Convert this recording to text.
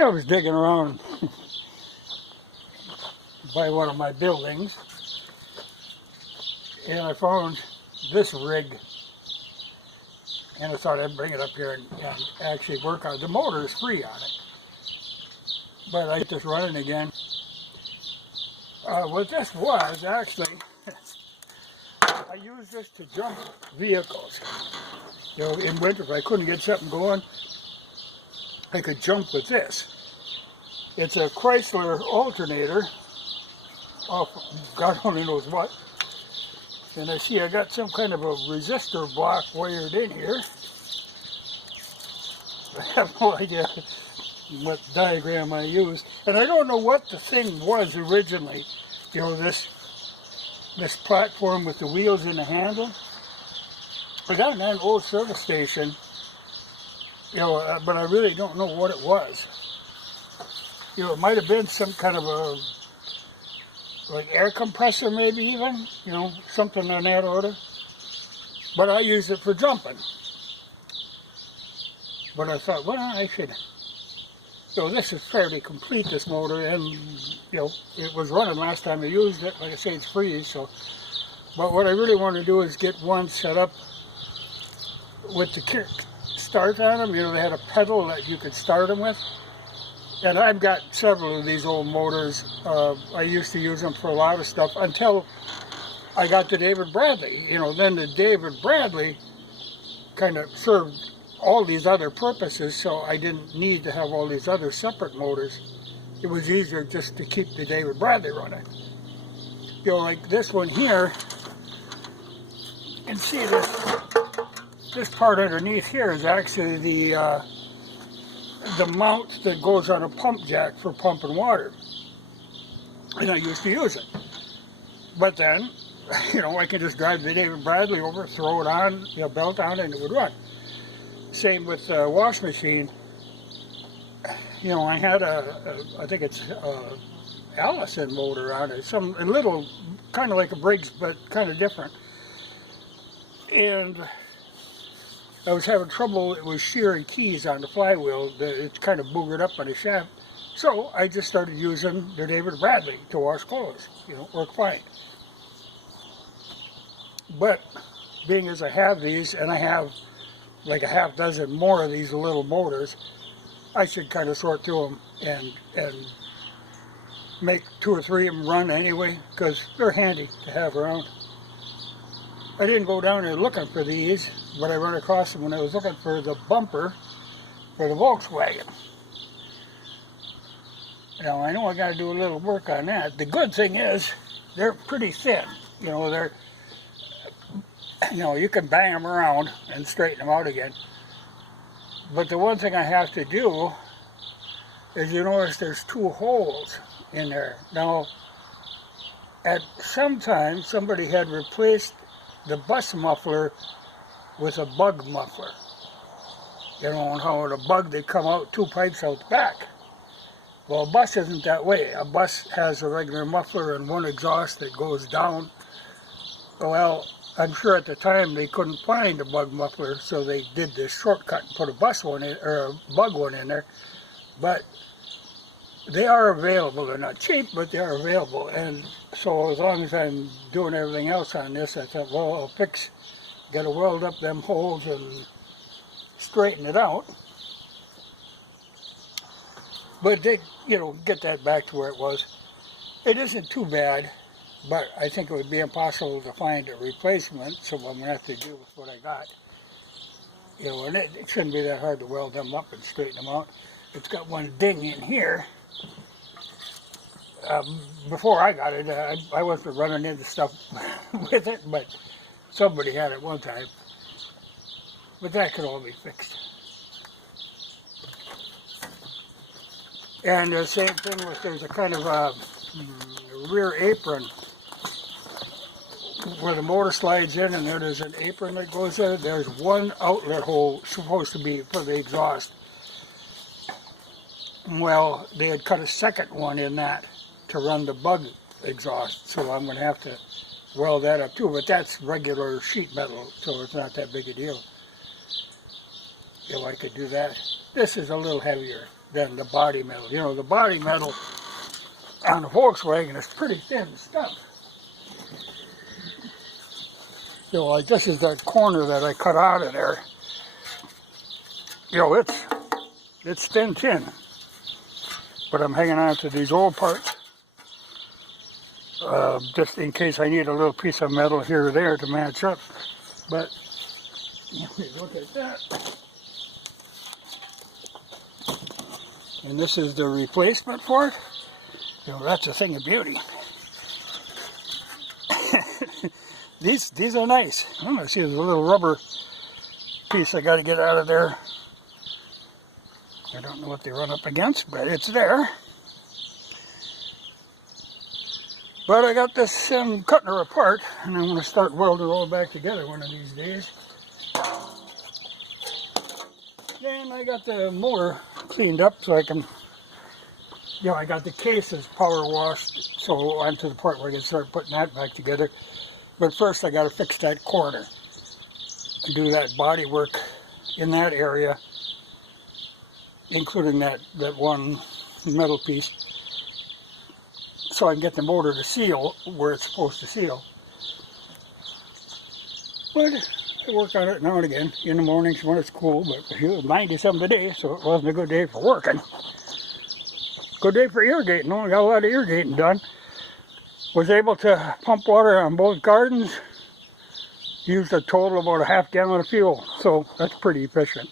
I was digging around by one of my buildings, and I found this rig, and I thought I'd bring it up here and actually work on it. The motor is free on it, but I get this running again. What this was, actually, I used this to jump vehicles. You know, in winter, if I couldn't get something going, I could jump with this. It's a Chrysler alternator off God only knows what. And I see I got some kind of a resistor block wired in here. I have no idea what diagram I used. And I don't know what the thing was originally. You know, this platform with the wheels and the handle. I got it at an old service station, you know, but I really don't know what it was. You know, it might have been some kind of a, like air compressor maybe even, you know, something on that order. But I used it for jumping. But I thought, well, I should, so this is fairly complete, this motor, and, you know, it was running last time I used it. Like I say, it's free, so. But what I really want to do is get one set up with the kick start on them. You know, they had a pedal that you could start them with. And I've got several of these old motors. I used to use them for a lot of stuff until I got the David Bradley. You know, then the David Bradley kind of served all these other purposes, so I didn't need to have all these other separate motors. It was easier just to keep the David Bradley running. You know, like this one here, you can see this part underneath here is actually the mount that goes on a pump jack for pumping water. And I used to use it. But then, you know, I could just drive the David Bradley over, throw it on, you know, belt on, and it would run. Same with the wash machine. You know, I had I think it's a Allison motor on it, a little, kind of like a Briggs, but kind of different. And I was having trouble with shearing keys on the flywheel. It's kind of boogered up on the shaft. So I just started using the David Bradley to wash clothes. You know, worked fine. But being as I have these, and I have like a half dozen more of these little motors, I should kind of sort through them and make 2 or 3 of them run anyway, because they're handy to have around. I didn't go down there looking for these, but I ran across them when I was looking for the bumper for the Volkswagen. Now, I know I got to do a little work on that. The good thing is, they're pretty thin. You know, you can bang them around and straighten them out again. But the one thing I have to do is, you notice there's 2 holes in there. Now, at some time, somebody had replaced the bus muffler with a bug muffler. You know, and how the bug, they come out 2 pipes out the back. Well, a bus isn't that way. A bus has a regular muffler and 1 exhaust that goes down. Well, I'm sure at the time they couldn't find a bug muffler, so they did this shortcut and put a bus one in, or a bug one in there. But they are available. They're not cheap, but they are available. And so as long as I'm doing everything else on this, I thought, well, I'll got to weld up them holes and straighten it out. But they, you know, get that back to where it was. It isn't too bad, but I think it would be impossible to find a replacement, so I'm going to have to deal with what I got. You know, and it shouldn't be that hard to weld them up and straighten them out. It's got 1 ding in here. Before I got it, I wasn't running into stuff with it, but somebody had it one time. But that could all be fixed. And the same thing with, there's a kind of a rear apron where the motor slides in, and there's an apron that goes there. There's 1 outlet hole supposed to be for the exhaust. Well, they had cut a second one in that to run the bug exhaust, so I'm going to have to weld that up too, but that's regular sheet metal, so it's not that big a deal. You know, I could do that. This is a little heavier, than the body metal. You know, the body metal on the Volkswagen is pretty thin stuff. You know, like this is that corner that I cut out of there. You know, it's thin. But I'm hanging on to these old parts. Just in case I need a little piece of metal here or there to match up. But look at that. And this is the replacement for it. You know, that's a thing of beauty. These are nice. I'm gonna see, there's a little rubber piece I got to get out of there. I don't know what they run up against, but it's there. But I got this cutting her apart, and I'm going to start welding it all back together one of these days. Then I got the motor cleaned up so I can, you know, I got the cases power washed, so I'm to the point where I can start putting that back together. But first I got to fix that corner and do that body work in that area, including that one metal piece, so I can get the motor to seal where it's supposed to seal. But I work on it now and again in the mornings when it's cool, but it was 90-something today, so it wasn't a good day for working. Good day for irrigating. Only got a lot of irrigating done. Was able to pump water on both gardens. Used a total of about a half gallon of fuel, so that's pretty efficient.